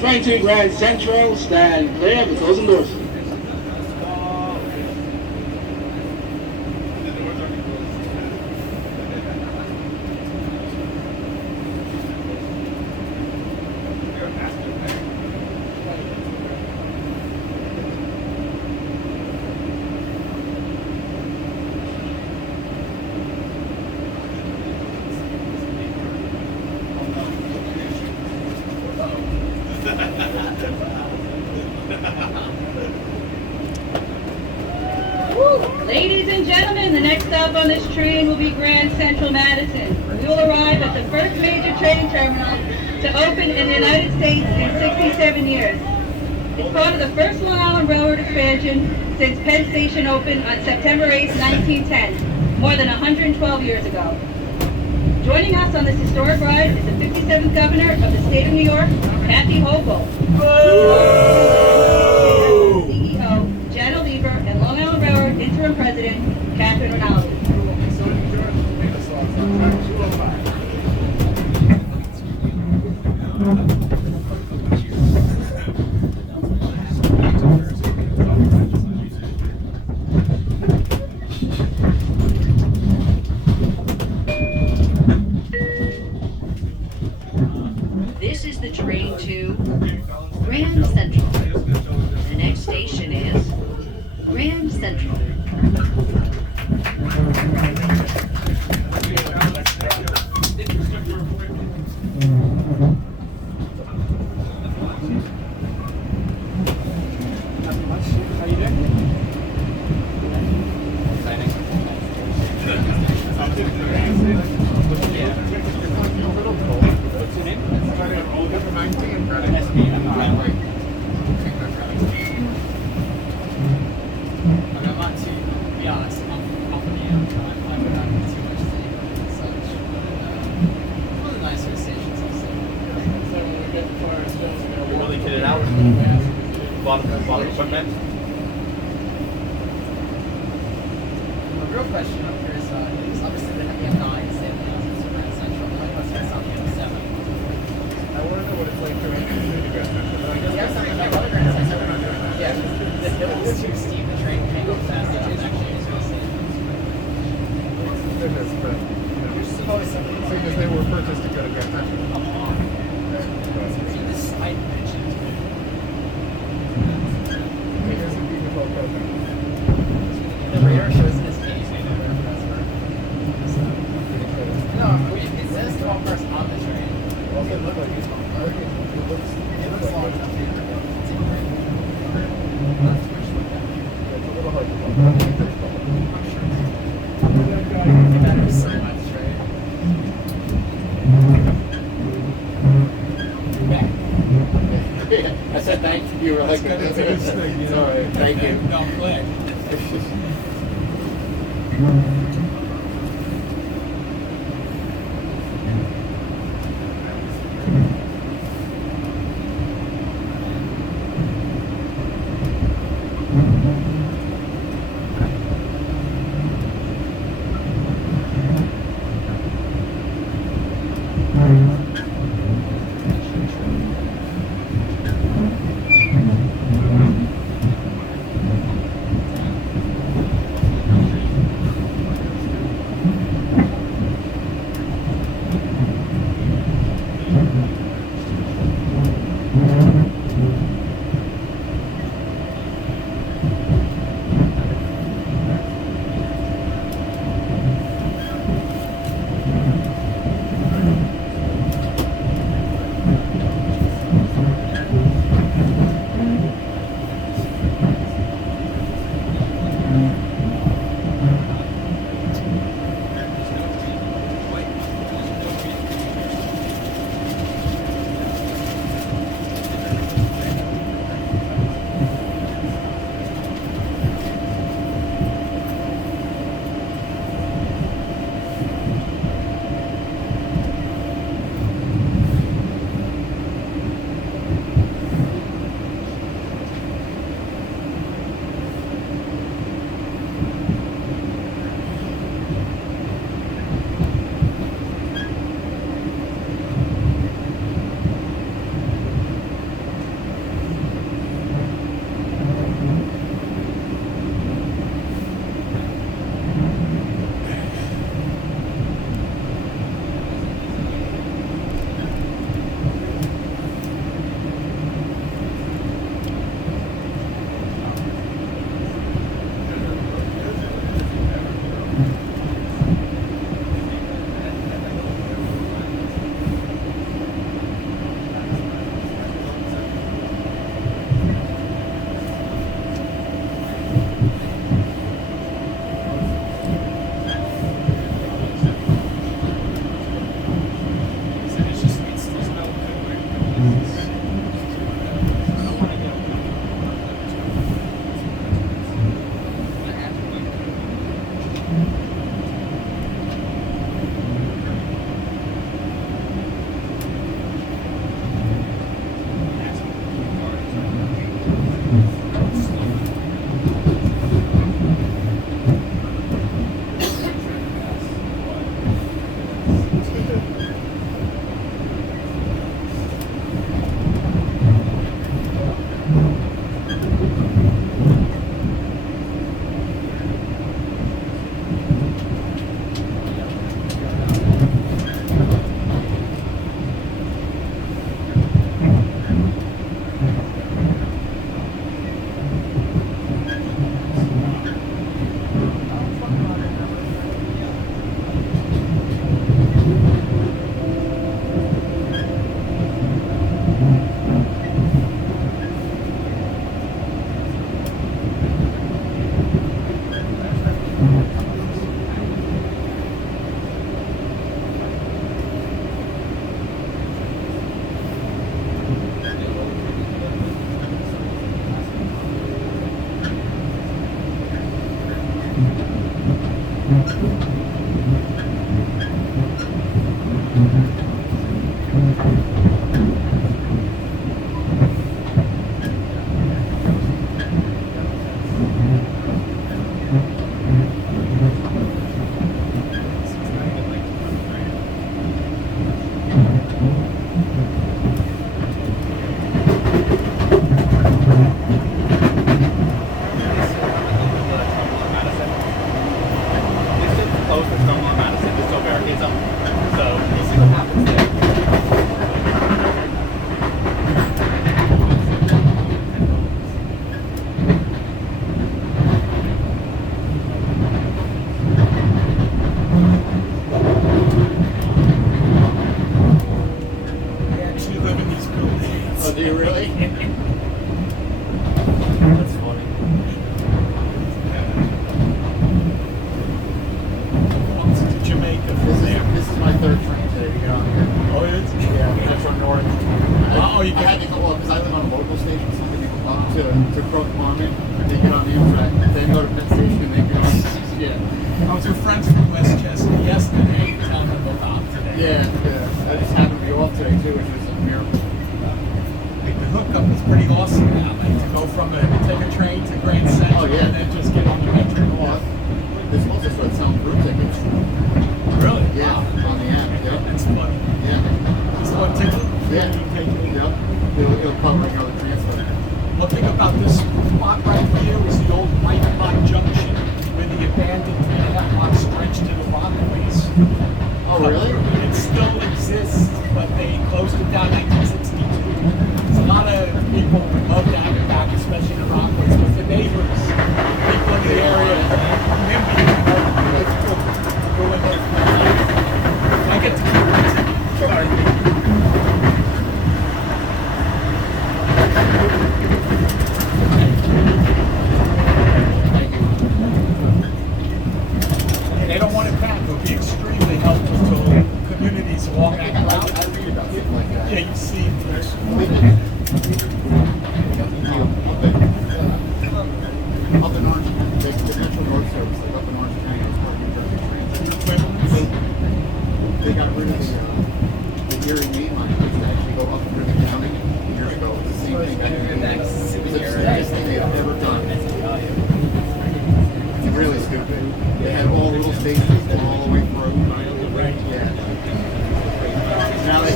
Train to Grand Central, stand clear of the closing doors. Ladies and gentlemen, the next stop on this train will be Grand Central Madison. We will arrive at the first major train terminal to open in the United States in 67 years. It's part of the first Long Island Railroad expansion since Penn Station opened on September 8, 1910, more than 112 years ago. Joining us on this historic ride is the 57th Governor of the State of New York, Kathy Hochul. CEO, Janet Lieber, and Long Island Railroad Interim President, Catherine Rinaldi. This is the train to Grand Central. The next station is Grand Central. Bottom equipment. The real question up here is obviously the M9 safety officer for Grand Central. How much is on the M7? I want to know what it's like to enter the Grand Central. Yeah, something like other Grand Central. Yeah, the hill is too steep, the train can't go fast enough. Actually, it's really safe. But, because they were purchased to go to Grand Central. See, this I mentioned. The radar shows this case. No, it says 12 cars on the train. Well, it looks like it's on fire. It looks long enough. It's a little hard to walk. It matters so much, right? I said thank you. You were like, sorry, thank you. Don't click. Do you really? That's funny. To Jamaica from there. This is my third train today to get on here. Oh, it is? Yeah, Metro North. Oh, you I had to go up because I live on a local station, so many people come to Crook Marmot, they get on the Amtrak, then go to Penn Station and they get on. Yeah. I was with friends from Westchester yesterday, telling them about today. Yeah. I just happened to be off today too, which was a miracle. Like, the hookup is pretty awesome now. Like, to go from take a train to Grand Central and then just get on the Metro North. This also started selling group tickets. Really? Yeah, Wow. on the app. Yep. That's funny. Yeah. Just one ticket? Yeah. You take it. Yep. It'll cover another transfer. One thing about this spot right here is the old White Rock Junction, where the abandoned airlock stretched to the Rockaways. Oh, really? It still exists, but they closed it down in 1962. There's a lot of people who love to have it back, especially the Rockaways, but the neighbors, people in the area, NIMBY, it's cool. Go in there. I get to keep it. Sorry. And they don't want it back. It would be extremely helpful to communities along that route. I read about something like that. Yeah, you see it. Up in Orange, the Metro North Service, like up in Orange County, it's part of New Jersey Transit. They got rid of the Erie main line, which used to actually go up through the county years ago. It was the same thing. It was the stupidest thing they've ever done. It's really stupid. They had all little stations going all the way through. Yeah. Now they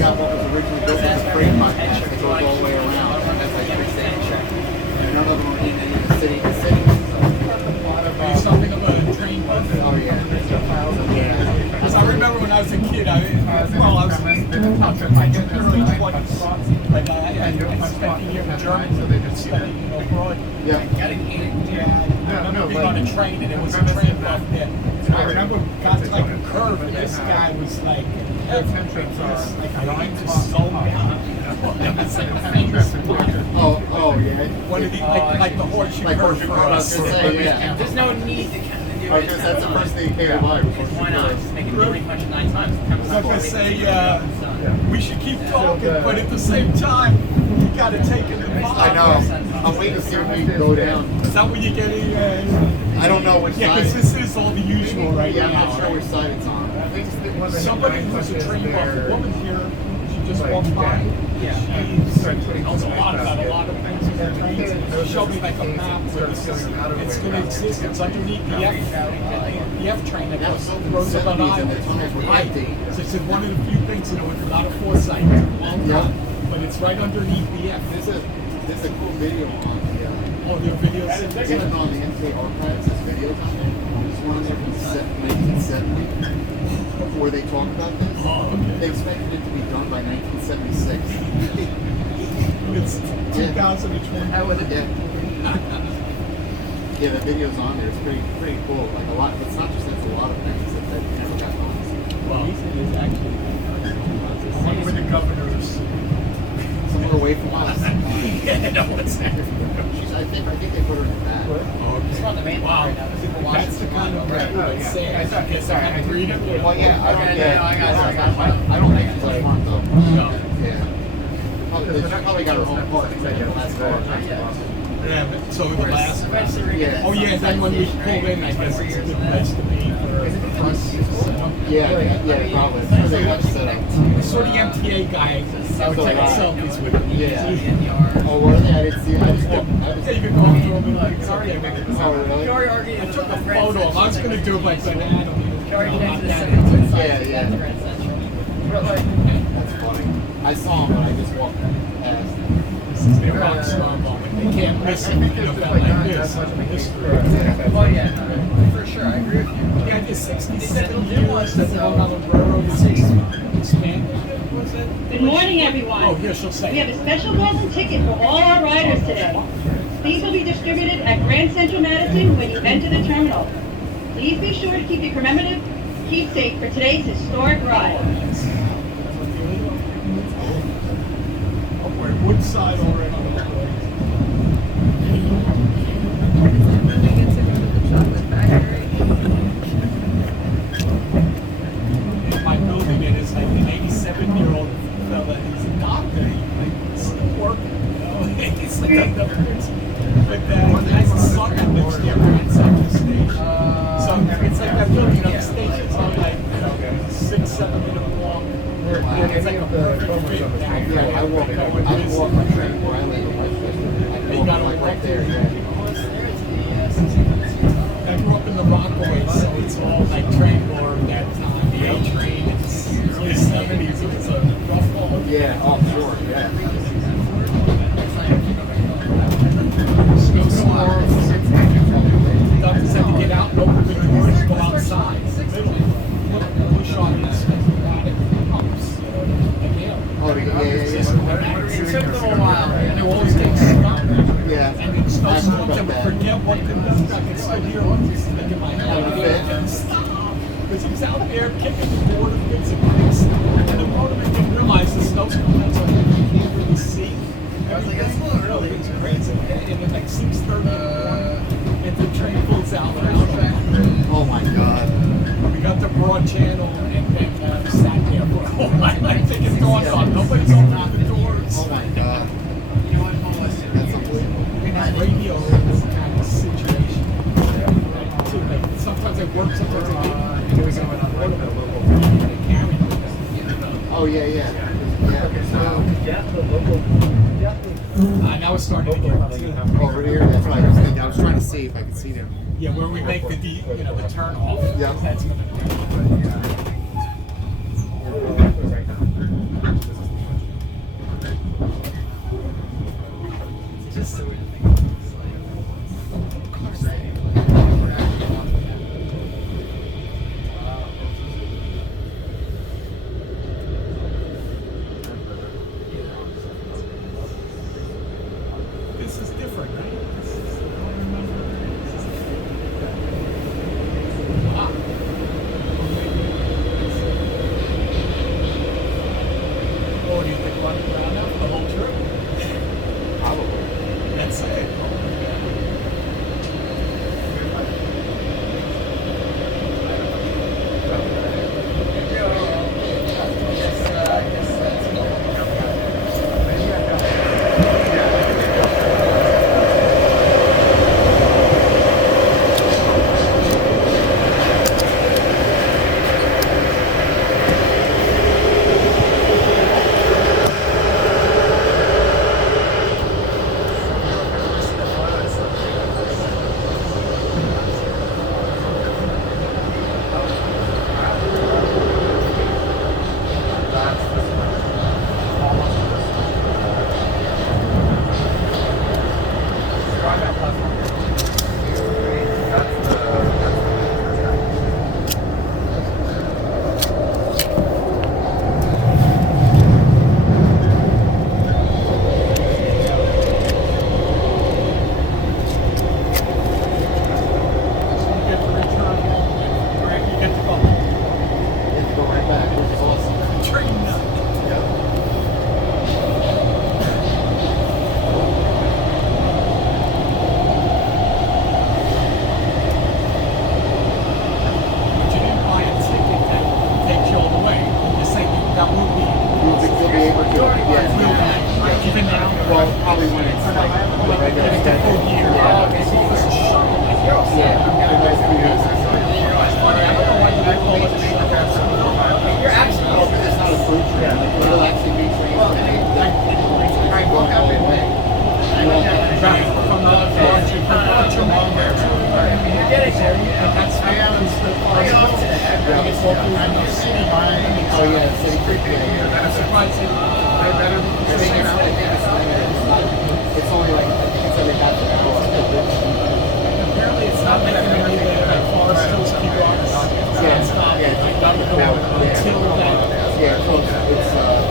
got what was originally built as a freight bypass that goes all the way around. And that's like every station. And none of them are in any of the city. There's something about a train bus. Oh yeah. Because I remember when I was a kid, I was in my early 20s. Like I spent a year in Germany, so they just studying abroad. Yeah. I remember being on a train and it was a train bus there. And I remember we got to like a curve and this guy was like, like I need to slow down. It was like a famous spot. Oh yeah. One of the like the horseshoe Like curve horseshoe for curve, I was us. gonna say, yeah. There's no need to kind of do it. Because that's the first thing you came to mind. Why not? Just make it really much 9 times. I was gonna say, we should keep talking, but at the same time, you gotta take it in mind. I know. I'm waiting to see when we go down. Is that what you're getting? I don't know which Yeah, side. because this is all the usual right Yeah, I'm now. not sure which side it's on. Somebody who's a train buff woman here, she just walked by. She knows a lot about a lot of things in their trains. She showed me like a map where this is, it's going to exist. It's underneath the F train that goes Roosevelt Island. Right. So it's one of the few things, you know, with a lot of foresight. Well done. But it's right underneath the F. There's a cool video on the their videos. even on the NK archives, there's videos on there. There's one on there from 1970 where they talk about this. Oh, okay. They expected it to be done by 1976. It's 2020. How would it? Yeah, the video's on there. It's pretty cool. Like a lot. It's not just that's a lot of things that never got done. Well, it is actually. I wonder where the governor's. Somewhere away from us. Yeah, no, what's that? I think they put her in the back. Okay. Wow. That's the kind of bread I'd say. Sorry, I read it. Well, yeah, I don't think she's like front though. No. Yeah. She probably got her own part. It's like the last car. Yeah, but so the last. Yeah. Oh yeah, then when we pulled in, I guess it's a good place to be for front setup. Yeah, probably. It's they have set up. I saw the MTA guy. I was taking selfies with him. Yeah. Oh, were they? I didn't see it. I just Yeah, you can call through him and it's okay. Oh, really? I took a photo of him. I was going to do it like an animal. Yeah. That's funny. I saw him when I just walked past. This is their rock star moment. They can't miss it in an event like this. Well, yeah, for sure, I agree with you. Yeah, the 67 years that Long Island Railroad is expanded. Was it? Good morning, everyone. Oh, here she'll say. We have a special golden ticket for all our riders today. These will be distributed at Grand Central Madison when you enter the terminal. Please be sure to keep your commemorative keepsake for today's historic ride. other things. But as the sun lives near Grand Central Station. So it's like that building, the station's on like 6-7 minute walk. It's like a perfect fit down there. I walk on train where I live in Westchester. You got to walk there. I grew up in the Rockaway, so it's all like train lore that time. The A train, it's early 70s, it was a rough haul. Yeah, oh, sure, yeah. Snowstorms. Doctors had to get out and open the doors and go outside. Push on these automatic pumps. Oh, yeah. It took them a while, and they were always getting stuck. Yeah. And in snowstorms, I would forget what the I could still hear him like in my head. Stop! Because he was out there kicking the board and fixing things. And the motorman didn't realize the snowstorm had something you can't really see. I was like, that's a little early. It's crazy. And then like 6:30 in the morning, and the train pulls out now. Oh my God. We got the broad channel and then sat there for a whole night. I think it's going on. Nobody's opening the doors. Oh my God. That's unbelievable. Radio kind of situation. Sometimes I work, sometimes I didn't. There was going on right at the local carry. Oh yeah. Now it's starting to get Over here, that's right. I was trying to see if I could see them. yeah, where we make the the turn off. Yeah. That's gonna just so this is different, right? This is, I don't remember. Wow. What do you think about it around now? The whole trip? Probably. That's it.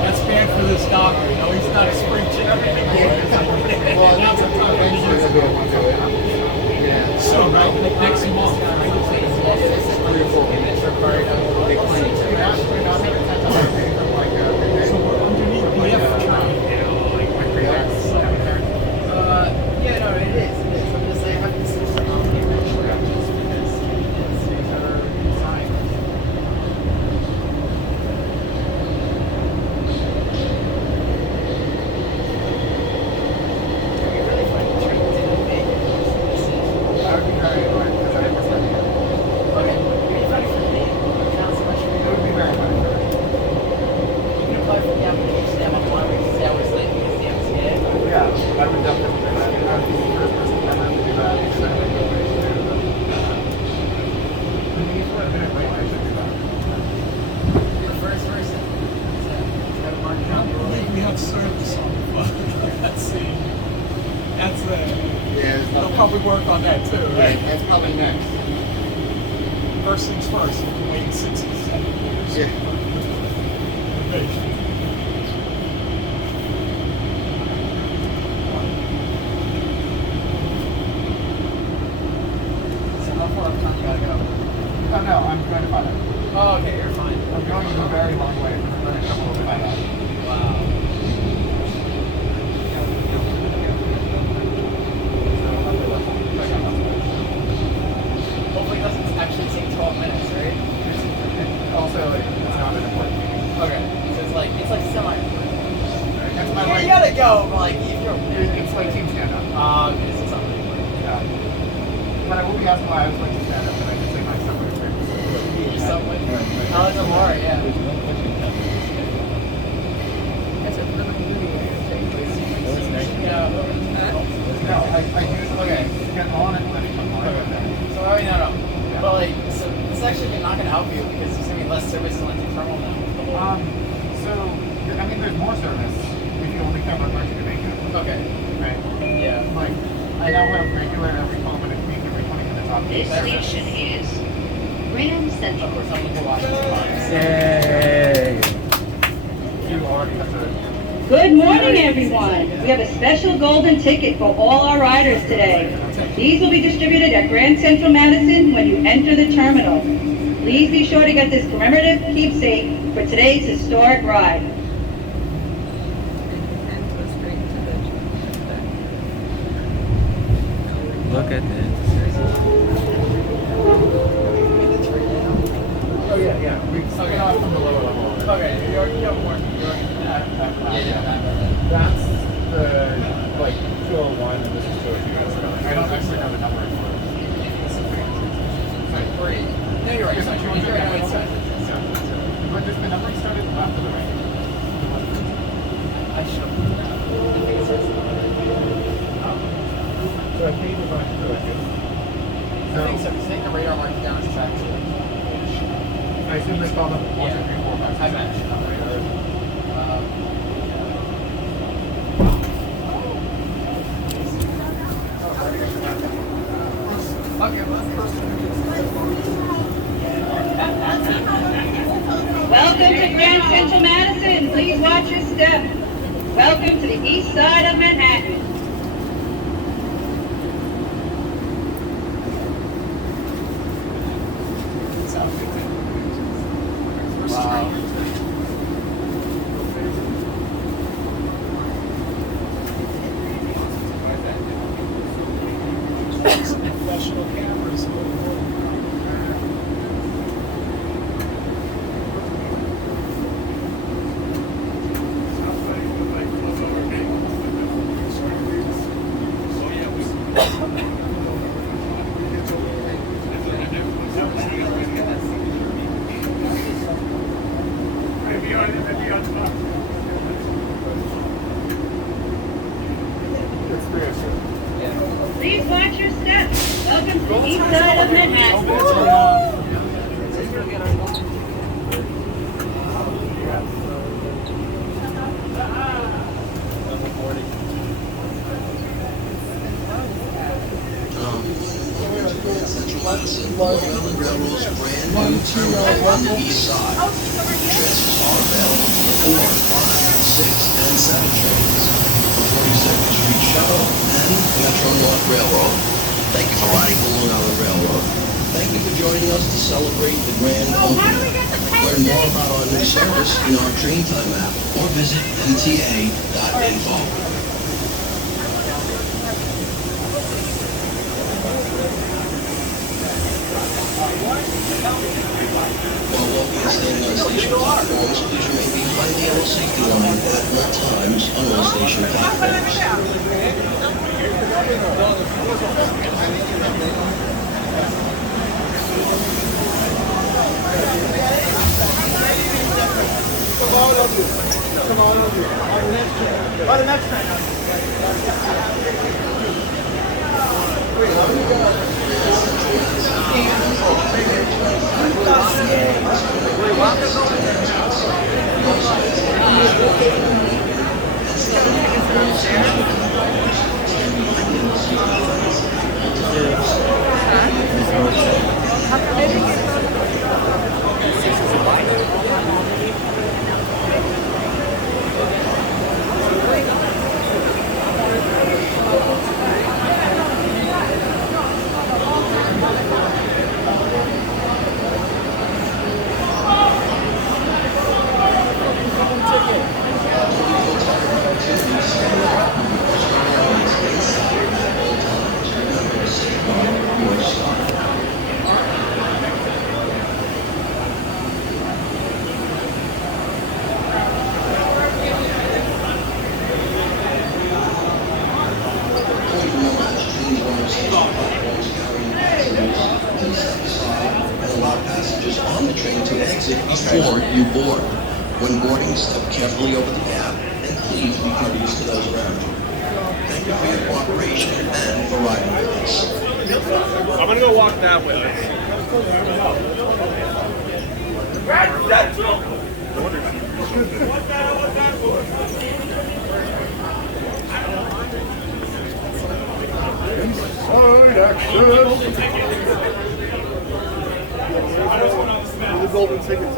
That's bad for this doctor. You know, he's not a spring chicken anymore. So, right, next month, right? So we're underneath the F train now. Yeah, no, it is. I'm just saying, I have to switch to omni-rich just because for the application to have a why we stay hours late because the MTA? Yeah, I would definitely do that. I would be the first person ever to do that. Because I think nobody should do that. I mean, if I'm late, I should do that. You're the first person. So, have a mark down the I think road. we have service on the bus. Let's see. That's Yeah, it's they'll probably work on that too, Right, right? that's probably next. First things first, we've been waiting 6 to 7 years. Yeah. Patient. So how far up front you gotta go? Oh, no, I'm going to find it. Oh, okay, you're fine. I'm going a very long way. I'm going to come over by that. Wow. Hopefully it doesn't actually take 12 minutes, right? Also, like, it's not an important meeting. Okay. So it's like semi-important. That's my You right. gotta go, but like if you're It's like team stand-up. okay, so it's not really important. Yeah. But I will be asking why I was going to stand up, but I can say my subway experience. Your subway. Oh, it's a bar, yeah. Yeah. No, I usually get on it when I come on. So I mean, no. But like, so this is actually not gonna help you because there's gonna be less service in like the terminal now. So, I mean, there's more service if you only come on March to Jamaica, Okay. right? Yeah. Like, I now have regular every 12 minutes peak, every 20 minutes off. This station is Grand Of Central. course, I'm gonna watch this. Yay! You already have to. Good morning, everyone. We have a special golden ticket for all our riders today. These will be distributed at Grand Central Madison when you enter the terminal. Please be sure to get this commemorative keepsake for today's historic ride. Look at this. Oh, yeah. We started off from the lower level. Okay, you have more. That's the, like, 201, and this is 202. I don't actually know the number anymore. Great. No, you're right. You're right. You're right. But the numbering started after the rain. I should. I think it says. So I paid a bunch for like it. I think so. Just take the radar mark down as tracks. I assume they call them 1, 2, 3, 4, 5, 6, I matched. Welcome to Grand Central Madison. Please watch your step. Welcome to the east side of Manhattan. Professional cameras. Please watch your step. Welcome to the east side of Manhattan. Central Madison, Long Island Railroad's brand new terminal on the east side. Transfers are available for 4, 5, 6, and 7 trains. The 42nd Street Shuttle and Metro North Railroad. Thank you for riding the Long Island Railroad. Thank you for joining us to celebrate the grand opening. Learn more about our new service in our train time app or visit mta.info. While walking and standing on station platforms, please remain behind the yellow safety line at all times on all station platforms. And allow passengers on the train to exit before you board. When boarding, step carefully over the gap and please be courteous to those around you. Thank you for your cooperation and for riding with us. I'm gonna go walk that way. Inside action. The golden tickets.